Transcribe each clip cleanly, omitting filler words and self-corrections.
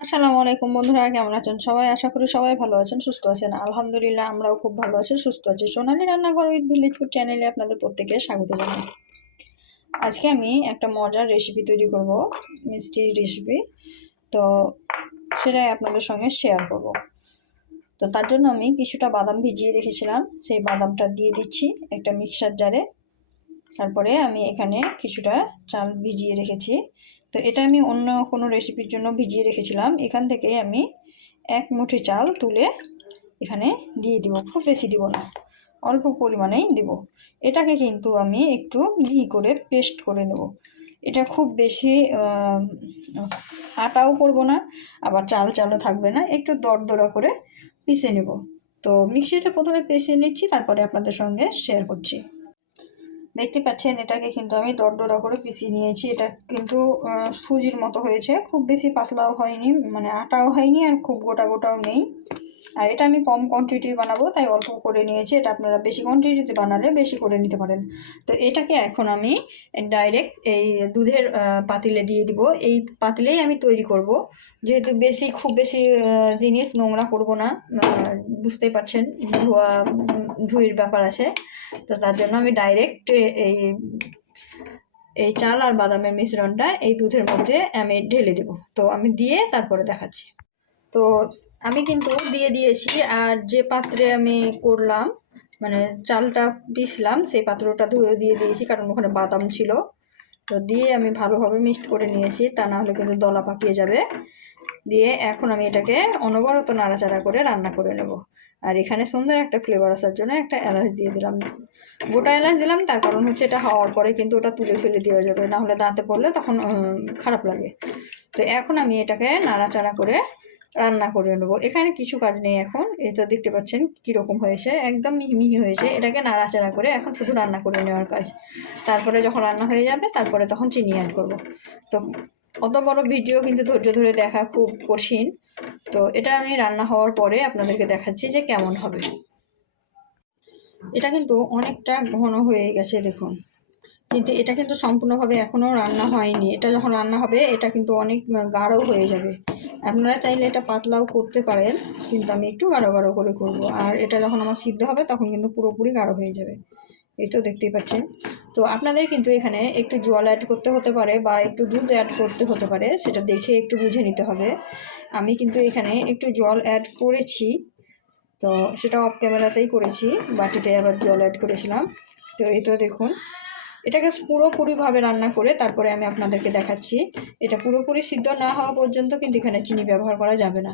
আসসালামু আলাইকুম বন্ধুরা, কেমন আছেন সবাই? আশা করি সবাই ভালো আছেন, সুস্থ আছেন। আলহামদুলিল্লাহ আমরাও খুব ভালো আছি, সুস্থ আছি। সোনালী রান্নাঘর উইথ ভিলেজ ফুড চ্যানেলে আপনাদের প্রত্যেককে স্বাগত জানাই। আজকে আমি একটা মজার রেসিপি তৈরি করব, মিষ্টি রেসিপি। তো সেটাই আপনাদের সঙ্গে শেয়ার করব। তো তার জন্য আমি কিছুটা বাদাম ভিজিয়ে রেখেছিলাম, সেই বাদামটা দিয়ে দিচ্ছি একটা মিক্সার জারে। তারপরে আমি এখানে কিছুটা চাল ভিজিয়ে রেখেছি। তো এটা আমি অন্য কোনো রেসিপির জন্য ভিজিয়ে রেখেছিলাম। এখান থেকে আমি এক মুঠি চাল তুলে এখানে দিয়ে দিব, খুব বেশি দিব না, অল্প পরিমাণেই দিব। এটাকে কিন্তু আমি একটু মিহি করে পেস্ট করে নেব। এটা খুব বেশি আটাও করব না, আবার চাল চালও থাকবে না, একটু দরদরা করে পিষে নেব। তো মিক্সিটা প্রথমে পিষে নিচ্ছি, তারপরে আপনাদের সঙ্গে শেয়ার করছি। দেখতে পাচ্ছেন এটাকে কিন্তু আমি দরদরা করে পিষিয়ে নিয়েছি। এটা কিন্তু সুজির মতো হয়েছে, খুব বেশি পাতলাও হয়নি, মানে আটাও হয়নি, আর খুব গোটা গোটাও নেই। আর এটা আমি কম কোয়ান্টিটির বানাবো, তাই অল্প করে নিয়েছি। এটা আপনারা বেশি কোয়ান্টিটিতে বানালে বেশি করে নিতে পারেন। তো এটাকে এখন আমি ডাইরেক্ট এই দুধের পাতিলে দিয়ে দিব। এই পাতিলেই আমি তৈরি করব, যেহেতু খুব বেশি জিনিস নোংরা করব না, বুঝতেই পারছেন, ধুয়ের ব্যাপার আছে। তো তার জন্য আমি ডাইরেক্ট এই এই চাল আর বাদামের মিশ্রণটা এই দুধের মধ্যে আমি ঢেলে দেব। তো আমি দিয়ে তারপরে দেখাচ্ছি। তো আমি কিন্তু দিয়ে দিয়েছি, আর যে পাত্রে আমি করলাম, মানে চালটা পিষলাম, সেই পাত্রটা ধুয়ে দিয়ে দিয়েছি, কারণ ওখানে বাদাম ছিল। তো দিয়ে আমি ভালোভাবে মিক্সড করে নিয়েছি, তা না হলে কিন্তু দলা পাকিয়ে যাবে। দিয়ে এখন আমি এটাকে অনবরত নাড়াচাড়া করে রান্না করে নেব। আর এখানে সুন্দর একটা ফ্লেভার আসার জন্য একটা এলাচ দিয়ে দিলাম, গোটা এলাচ দিলাম। তার কারণ হচ্ছে এটা হওয়ার পরে কিন্তু ওটা তুলে ফেলে দেওয়া যাবে, না হলে দাঁতে পড়লে তখন খারাপ লাগে। তো এখন আমি এটাকে নাড়াচাড়া করে রান্না করে নেবো। এখানে কিছু কাজ নেই এখন। এটা দেখতে পাচ্ছেন কীরকম হয়েছে, একদম মিহি মিহি হয়েছে। এটাকে নাড়াচাড়া করে এখন শুধু রান্না করে নেওয়ার কাজ। তারপরে যখন রান্না হয়ে যাবে, তারপরে তখন চিনি অ্যাড করবো। তো অত বড় ভিডিও কিন্তু ধৈর্য ধরে দেখা খুব কঠিন। তো এটা আমি রান্না হওয়ার পরে আপনাদেরকে দেখাচ্ছি যে কেমন হবে। এটা কিন্তু অনেকটা ঘন হয়ে গেছে দেখুন, কিন্তু এটা কিন্তু সম্পূর্ণভাবে এখনও রান্না হয়নি। এটা যখন রান্না হবে এটা কিন্তু অনেক গাঢ় হয়ে যাবে। আপনারা চাইলে এটা পাতলাও করতে পারেন, কিন্তু আমি একটু গাঢ় গাঢ় করে করব। আর এটা যখন আমার সিদ্ধ হবে তখন কিন্তু পুরোপুরি গাঢ় হয়ে যাবে। এই তো দেখতেই পাচ্ছেন। তো আপনাদের কিন্তু এখানে একটু জল অ্যাড করতে হতে পারে, বা একটু দুধ অ্যাড করতে হতে পারে, সেটা দেখে একটু বুঝে নিতে হবে। আমি কিন্তু এখানে একটু জল অ্যাড করেছি, তো সেটা অফ ক্যামেরাতেই করেছি, বাটিতে আবার জল অ্যাড করেছিলাম। তো এই তো দেখুন, এটাকে পুরোপুরিভাবে রান্না করে তারপরে আমি আপনাদেরকে দেখাচ্ছি। এটা পুরোপুরি সিদ্ধ না হওয়া পর্যন্ত কিন্তু এখানে চিনি ব্যবহার করা যাবে না।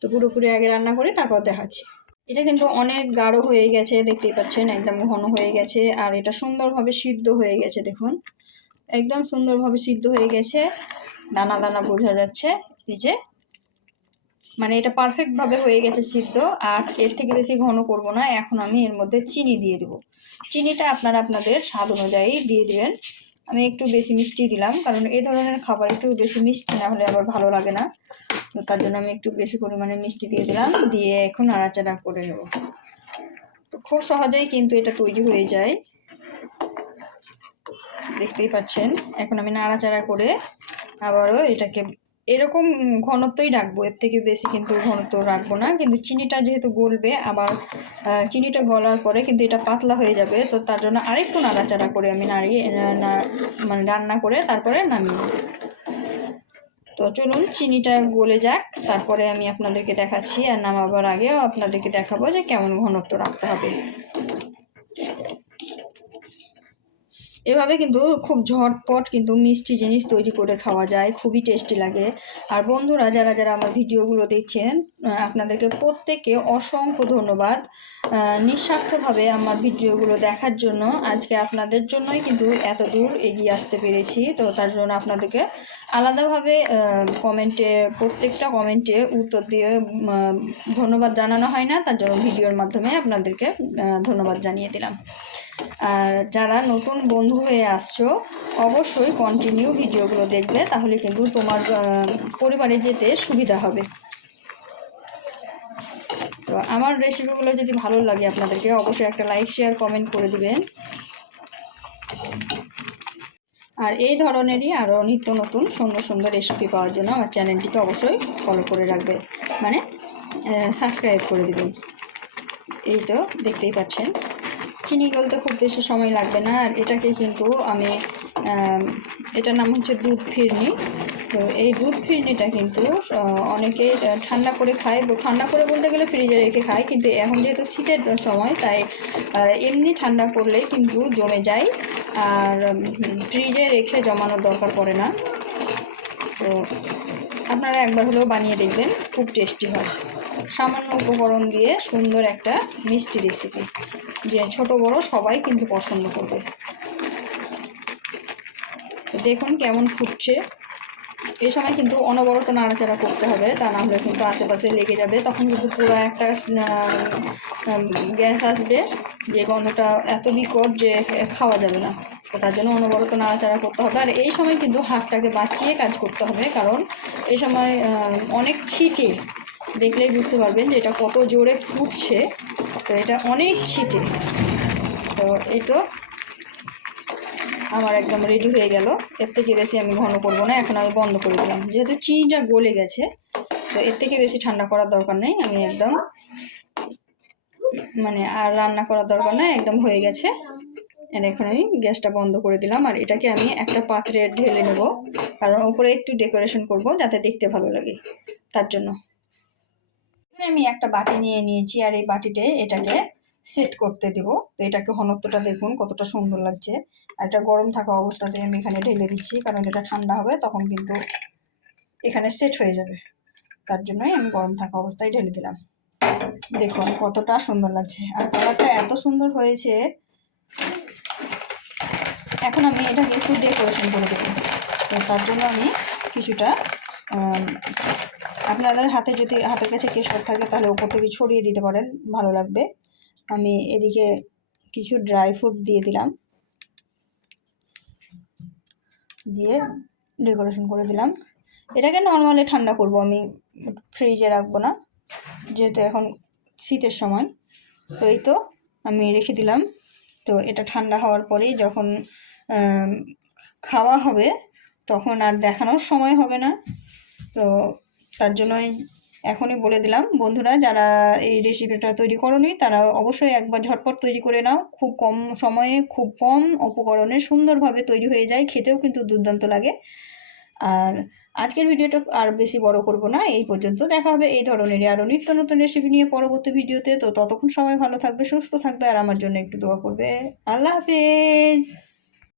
তো পুরোপুরি আগে রান্না করে তারপর দেখাচ্ছি। এটা কিন্তু অনেক গাঢ় হয়ে গেছে, দেখতেই পাচ্ছেন, একদম ঘন হয়ে গেছে। আর এটা সুন্দরভাবে সিদ্ধ হয়ে গেছে দেখুন, একদম সুন্দরভাবে সিদ্ধ হয়ে গেছে, দানা দানা বোঝা যাচ্ছে। এই যে, মানে এটা পারফেক্টভাবে হয়ে গেছে সিদ্ধ। আর এর থেকে বেশি ঘন করব না। এখন আমি এর মধ্যে চিনি দিয়ে দেবো। চিনিটা আপনারা আপনাদের স্বাদ অনুযায়ী দিয়ে দেবেন। আমি একটু বেশি মিষ্টি দিলাম, কারণ এই ধরনের খাবার একটু বেশি মিষ্টি না হলে আবার ভালো লাগে না। তো তার জন্য আমি একটু বেশি পরিমাণে মিষ্টি দিয়ে দিলাম। দিয়ে এখন নাড়াচাড়া করে নেব। তো খুব সহজেই কিন্তু এটা তৈরি হয়ে যায়, দেখতেই পাচ্ছেন। এখন আমি নাড়াচাড়া করে আবারও এটাকে এরকম ঘনত্বই রাখবো, এর থেকে বেশি কিন্তু ঘনত্ব রাখবো না। কিন্তু চিনিটা যেহেতু গলবে, আবার চিনিটা গলার পরে কিন্তু এটা পাতলা হয়ে যাবে। তো তার জন্য আরেকটু নাড়াচাড়া করে আমি মানে রান্না করে তারপরে নামিয়ে দেবো। তো চলুন চিনিটা গলে যাক, তারপরে আমি আপনাদেরকে দেখাচ্ছি। আর নামাবার আগেও আপনাদেরকে দেখাবো যে কেমন ঘনত্ব রাখতে হবে। এভাবে কিন্তু খুব ঝটপট কিন্তু মিষ্টি জিনিস তৈরি করে খাওয়া যায়, খুবই টেস্টি লাগে। আর বন্ধুরা যারা যারা আমার ভিডিওগুলো দেখছেন, আপনাদেরকে প্রত্যেককে অসংখ্য ধন্যবাদ নিঃস্বার্থভাবে আমার ভিডিওগুলো দেখার জন্য। আজকে আপনাদের জন্যই কিন্তু এত দূর এগিয়ে আসতে পেরেছি। তো তার জন্য আপনাদেরকে আলাদাভাবে কমেন্টে, প্রত্যেকটা কমেন্টে উত্তর দিয়ে ধন্যবাদ জানানো হয় না, তার জন্য ভিডিওর মাধ্যমে আপনাদেরকে ধন্যবাদ জানিয়ে দিলাম। আর যারা নতুন বন্ধু হয়ে আসছো, অবশ্যই কন্টিনিউ ভিডিওগুলো দেখবে, তাহলে কিন্তু তোমার পরিবারে যেতে সুবিধা হবে। তো আমার রেসিপিগুলো যদি ভালো লাগে আপনাদেরকে, অবশ্যই একটা লাইক, শেয়ার, কমেন্ট করে দিবেন। আর এই ধরনেরই আরও নিত্য নতুন সুন্দর সুন্দর রেসিপি পাওয়ার জন্য আমার চ্যানেলটিকে অবশ্যই ফলো করে রাখবে, মানে সাবস্ক্রাইব করে দেবেন। এই তো দেখতেই পাচ্ছেন চিনি গলতে খুব বেশি সময় লাগবে না। আর এটাকে কিন্তু আমি এটার নাম হচ্ছে দুধ ফিরনি। তো এই দুধ ফিরনিটা কিন্তু অনেকে ঠান্ডা করে খায়, ঠান্ডা করে বলতে গেলে ফ্রিজে রেখে খায়, কিন্তু এখন যেহেতু শীতের সময় তাই এমনি ঠান্ডা করলেই কিন্তু জমে যায়, আর ফ্রিজে রেখে জমানোর দরকার পড়ে না। তো আপনারা একবার হলেও বানিয়ে দেখবেন, খুব টেস্টি হয়। সামান্য উপকরণ দিয়ে সুন্দর একটা মিষ্টি রেসিপি, যে ছোট বড় সবাই কিন্তু পছন্দ করবে। দেখুন কেমন ফুটছে। এই সময় কিন্তু অনবরত নাড়াচাড়া করতে হবে, তা না হলে কিন্তু আশেপাশে লেগে যাবে, তখন কিন্তু পুরো একটা গ্যাস আসবে, যে গন্ধটা এত বিকট যে খাওয়া যাবে না। তো তার জন্য অনবরত নাড়াচাড়া করতে হবে। আর এই সময় কিন্তু হাতটাকে বাঁচিয়ে কাজ করতে হবে, কারণ এই সময় অনেক ছিটে, দেখলেই বুঝতে পারবেন যে এটা কত জোরে ফুটছে। তো এটা অনেক ছিটে। তো এই তো আমার একদম রেডি হয়ে গেল। এর থেকে বেশি আমি ঘন করবো না, এখন আমি বন্ধ করে দিলাম, যেহেতু চিনিটা গলে গেছে। তো এর থেকে বেশি ঠান্ডা করার দরকার নেই, আমি একদম মানে আর রান্না করার দরকার নেই, একদম হয়ে গেছে। আর এখন আমি গ্যাসটা বন্ধ করে দিলাম। আর এটাকে আমি একটা পাত্রে ঢেলে নেব, কারণ উপরে একটু ডেকোরেশন করব যাতে দেখতে ভালো লাগে, তার জন্য। আমি একটা বাটি নিয়ে নিয়েছি, আর এই বাটিতে এটাকে সেট করতে দেব। তো এটাকে ঘনত্বটা দেখুন কতটা সুন্দর লাগছে। আর এটা গরম থাকা অবস্থাতে আমি এখানে ঢেলে দিচ্ছি, কারণ এটা ঠান্ডা হবে তখন কিন্তু এখানে সেট হয়ে যাবে, তার জন্যই আমি গরম থাকা অবস্থায় ঢেলে দিলাম। দেখুন কতটা সুন্দর লাগছে, আর কালারটা এত সুন্দর হয়েছে। এখন আমি এটাকে একটু ডেকোরেশন করে দেবো। তো তার জন্য আমি কিছুটা আপনাদের হাতের কাছে কেশর থাকে তাহলে ওপর থেকে ছড়িয়ে দিতে পারেন, ভালো লাগবে। আমি এদিকে কিছু ড্রাই ফ্রুট দিয়ে দিলাম, দিয়ে ডেকোরেশন করে দিলাম। এটাকে নর্মালি ঠান্ডা করব, আমি ফ্রিজে রাখবো না, যেহেতু এখন শীতের সময়। তো এই তো আমি রেখে দিলাম। তো এটা ঠান্ডা হওয়ার পরেই যখন খাওয়া হবে তখন আর দেখানোর সময় হবে না। তো তার জন্যই এখনই বলে দিলাম, বন্ধুরা যারা এই রেসিপিটা তৈরি করোনি তারা অবশ্যই একবার ঝটপট তৈরি করে নাও। খুব কম সময়ে খুব কম উপকরণে সুন্দরভাবে তৈরি হয়ে যায়, খেতেও কিন্তু দুর্দান্ত লাগে। আর আজকের ভিডিওটা আর বেশি বড় করব না, এই পর্যন্ত। দেখা হবে এই ধরনেরই আরও নিত্য নতুন রেসিপি নিয়ে পরবর্তী ভিডিওতে। তো ততক্ষণ সবাই ভালো থাকবে, সুস্থ থাকবে, আর আমার জন্য একটু দোয়া করবে। আল্লাহ হাফেজ।